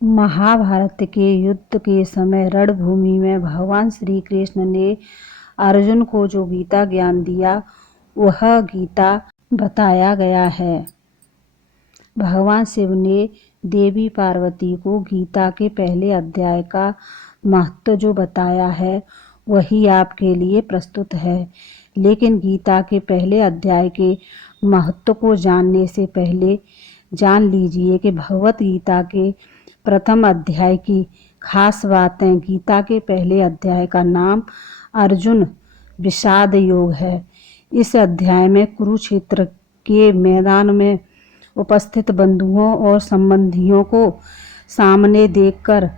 महाभारत के युद्ध के समय रणभूमि में भगवान श्री कृष्ण ने अर्जुन को जो गीता ज्ञान दिया वह गीता बताया गया है। भगवान शिव ने देवी पार्वती को गीता के पहले अध्याय का महत्व जो बताया है वही आपके लिए प्रस्तुत है। लेकिन गीता के पहले अध्याय के महत्व को जानने से पहले जान लीजिए कि भगवत गीता के प्रथम अध्याय की खास बातें। गीता के पहले अध्याय का नाम अर्जुन विषाद योग है। इस अध्याय में कुरुक्षेत्र के मैदान में उपस्थित बंधुओं और संबंधियों को सामने देखकर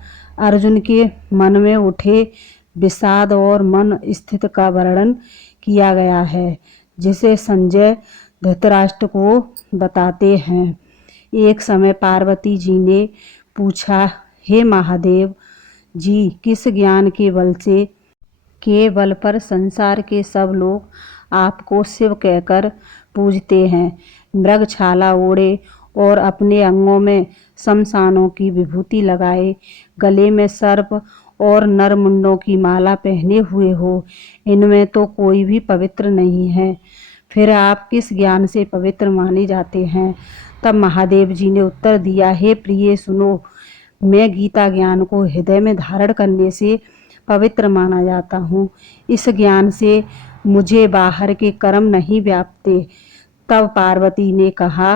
अर्जुन के मन में उठे विषाद और मन स्थिति का वर्णन किया गया है, जिसे संजय धृतराष्ट्र को बताते हैं। एक समय पार्वती जी ने पूछा, हे महादेव जी, किस ज्ञान के बल पर संसार के सब लोग आपको शिव कहकर पूजते हैं? मृगछाला ओढ़े और अपने अंगों में शमशानों की विभूति लगाए, गले में सर्प और नरमुंडों की माला पहने हुए हो, इनमें तो कोई भी पवित्र नहीं है। फिर आप किस ज्ञान से पवित्र माने जाते हैं? तब महादेव जी ने उत्तर दिया, हे प्रिय सुनो, मैं गीता ज्ञान को हृदय में धारण करने से पवित्र माना जाता हूँ। इस ज्ञान से मुझे बाहर के कर्म नहीं व्यापते। तब पार्वती ने कहा,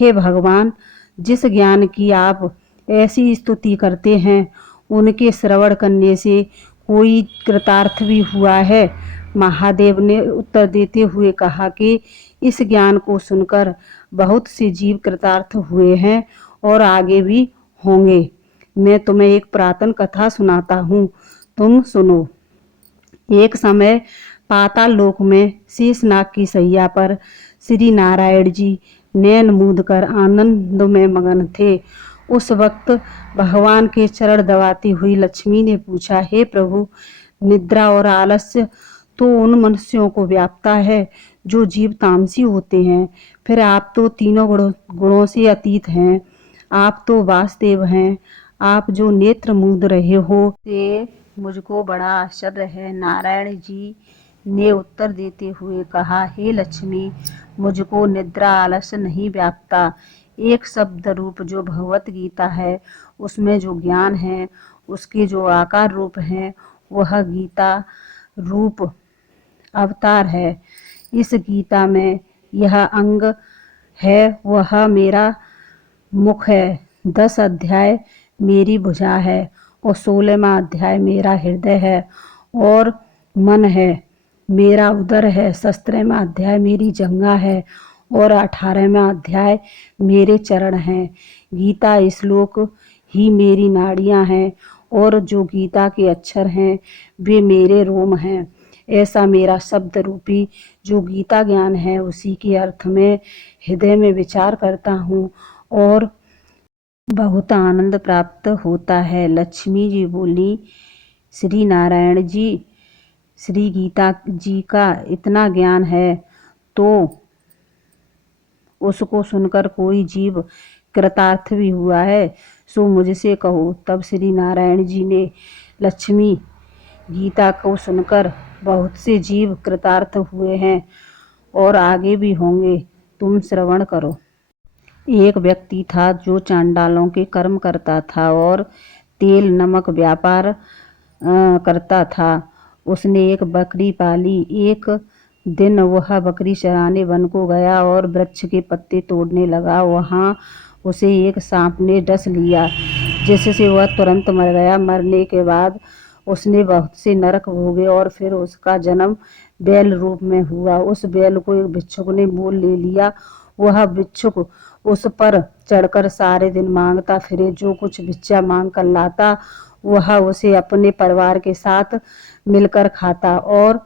हे भगवान, जिस ज्ञान की आप ऐसी स्तुति करते हैं उनके श्रवण करने से कोई कृतार्थ भी हुआ है? महादेव ने उत्तर देते हुए कहा कि इस ज्ञान को सुनकर बहुत से जीव कृतार्थ हुए हैं और आगे भी होंगे। मैं तुम्हें एक पुरातन कथा सुनाता हूँ, तुम सुनो। एक समय पाताल लोक में शेषनाग की सैया पर श्री नारायण जी नैन मूंद कर आनंद में मगन थे। उस वक्त भगवान के चरण दबाती हुई लक्ष्मी ने पूछा, हे प्रभु, निद्रा और आलस्य तो उन मनुष्यों को व्यापता है जो जीव तामसी होते हैं, फिर आप तो तीनों गुणों से अतीत हैं। आप तो वासुदेव हैं। आप जो नेत्र मूंद रहे हो से मुझको बड़ा आश्चर्य है। नारायण जी ने उत्तर देते हुए कहा, हे लक्ष्मी, मुझको निद्रा आलस्य नहीं व्यापता। एक शब्द रूप जो भगवत गीता है उसमें जो ज्ञान है उसके जो आकार रूप हैं वह गीता रूप अवतार है। इस गीता में यह अंग है वह मेरा मुख है, 10 अध्याय मेरी भुजा है और 16वां अध्याय मेरा हृदय है और मन है, मेरा उदर है, 17वां अध्याय मेरी जंघा है और 18वां अध्याय मेरे चरण हैं। गीता श्लोक ही मेरी नाड़ियां हैं और जो गीता के अक्षर हैं वे मेरे रोम हैं। ऐसा मेरा शब्द रूपी जो गीता ज्ञान है उसी के अर्थ में हृदय में विचार करता हूँ और बहुत आनंद प्राप्त होता है। लक्ष्मी जी बोली, श्री नारायण जी, श्री गीता जी का इतना ज्ञान है तो उसको सुनकर कोई जीव कृतार्थ भी हुआ है, सो मुझसे कहो। तब श्री नारायण जी ने लक्ष्मी, गीता को सुनकर बहुत से जीव कृतार्थ हुए हैं और आगे भी होंगे, तुम श्रवण करो। एक व्यक्ति था जो चांडालों के कर्म करता था और तेल नमक व्यापार करता था। उसने एक बकरी पाली। एक दिन वह बकरी चराने वन को गया और वृक्ष के पत्ते तोड़ने लगा। वहाँ उसे एक सांप ने डस लिया, जिससे वह तुरंत मर गया। मरने के बाद उसने बहुत से नरक भोगे और फिर उसका जन्म बैल रूप में हुआ। उस बैल को एक भिक्षुक ने मोल ले लिया। वह भिक्षुक उस पर चढ़कर सारे दिन मांगता फिरे। जो कुछ भिक्षा मांग कर लाता वह उसे अपने परिवार के साथ मिलकर खाता और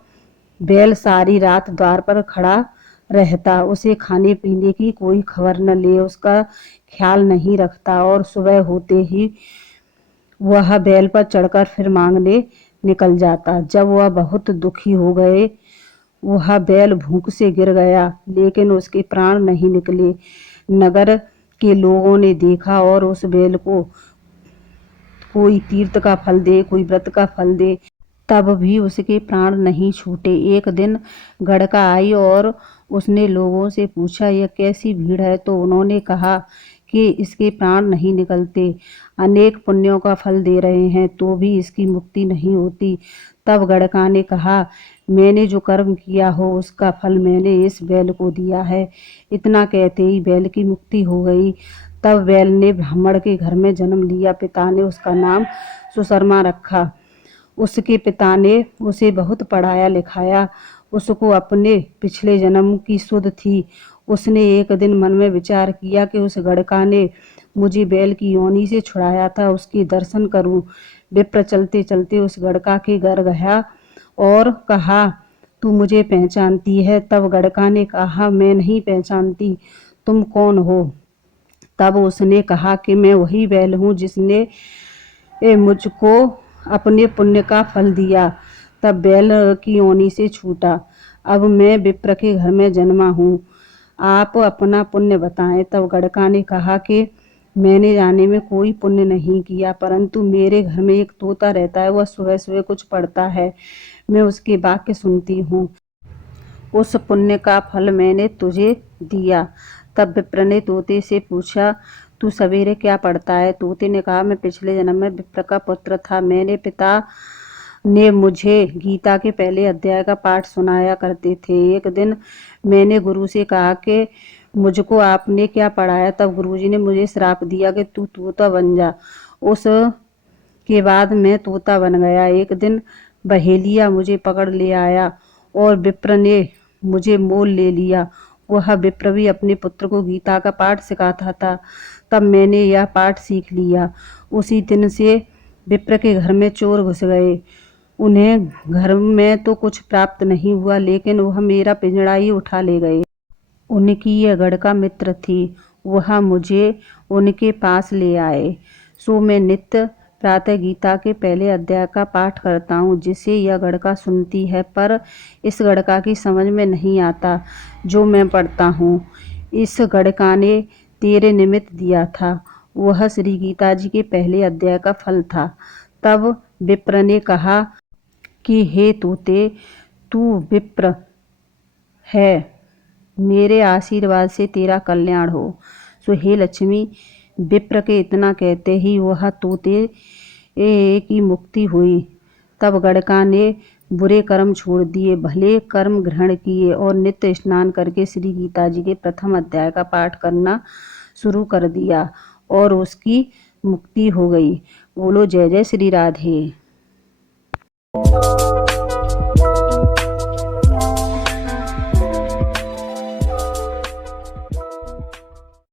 बैल सारी रात द्वार पर खड़ा रहता। उसे खाने पीने की कोई खबर न ले, उसका ख्याल नहीं रखता और सुबह होते ही वह बैल पर चढ़कर फिर मांगने निकल जाता। जब वह बहुत दुखी हो गए, वह बैल भूख से गिर गया, लेकिन उसके प्राण नहीं निकले। नगर के लोगों ने देखा और उस बैल को कोई तीर्थ का फल दे, कोई व्रत का फल दे, तब भी उसके प्राण नहीं छूटे। एक दिन गड़का आई और उसने लोगों से पूछा, यह कैसी भीड़ है? तो उन्होंने कहा कि इसके प्राण नहीं निकलते, अनेक पुण्यों का फल दे रहे हैं तो भी इसकी मुक्ति नहीं होती। तब गड़का ने कहा, मैंने जो कर्म किया हो उसका फल मैंने इस बैल को दिया है। इतना कहते ही बैल की मुक्ति हो गई। तब बैल ने ब्राह्मण के घर में जन्म लिया। पिता ने उसका नाम सुशर्मा रखा। उसके पिता ने उसे बहुत पढ़ाया लिखाया। उसको अपने पिछले जन्म की सुध थी। उसने एक दिन मन में विचार किया कि उस गड़का ने मुझे बैल की योनि से छुड़ाया था, उसके दर्शन करूं। विप्र चलते चलते उस गड़का के घर गया और कहा, तू मुझे पहचानती है? तब गड़का ने कहा, मैं नहीं पहचानती, तुम कौन हो? तब उसने कहा कि मैं वही बैल हूँ जिसने मुझको अपने पुण्य का फल दिया। तब बैल की योनि से छूटा। अब मैं विप्र के घर में जन्मा हूँ, आप अपना पुण्य बताएं। तब गड़का ने कहा कि मैंने जाने में कोई पुण्य नहीं किया, परंतु मेरे घर में एक तोता रहता है, वह सुबह सुबह कुछ पढ़ता है, मैं उसके वाक्य सुनती हूँ, उस पुण्य का फल मैंने तुझे दिया। तब विप्र ने तोते से पूछा, तू सवेरे क्या पढ़ता है? तोते ने कहा, मैं पिछले जन्म में विप्र का पुत्र था। मेरे पिता ने मुझे गीता के पहले अध्याय का पाठ सुनाया करते थे। एक दिन मैंने गुरु से कहा कि मुझको आपने क्या पढ़ाया? तब गुरुजी ने मुझे श्राप दिया कि तू तोता बन जा। उस के बाद मैं तोता बन गया। एक दिन बहेलिया मुझे पकड़ ले आया और विप्र ने मुझे मोल ले लिया। वह विप्र भी अपने पुत्र को गीता का पाठ सिखाता था। तब मैंने यह पाठ सीख लिया। उसी दिन से विप्र के घर में चोर घुस गए। उन्हें घर में तो कुछ प्राप्त नहीं हुआ, लेकिन वह मेरा पिंजड़ा ही उठा ले गए। उनकी यह गड़का मित्र थी। वह मुझे उनके पास ले आए। सो मैं नित्य प्रातः गीता के पहले अध्याय का पाठ करता हूँ, जिसे यह गड़का सुनती है, पर इस गड़का की समझ में नहीं आता जो मैं पढ़ता हूँ। इस गड़का ने तेरे निमित्त दिया था, वह श्री गीता जी के पहले अध्याय का फल था। तब विप्र ने कहा कि हे तोते, तू विप्र है, मेरे आशीर्वाद से तेरा कल्याण हो। सो हे लक्ष्मी। विप्र के इतना कहते ही वह तोते की मुक्ति हुई। तब गड़का ने बुरे कर्म छोड़ दिए, भले कर्म ग्रहण किए और नित्य स्नान करके श्री गीता जी के प्रथम अध्याय का पाठ करना शुरू कर दिया और उसकी मुक्ति हो गई। बोलो जय जय श्री राधे।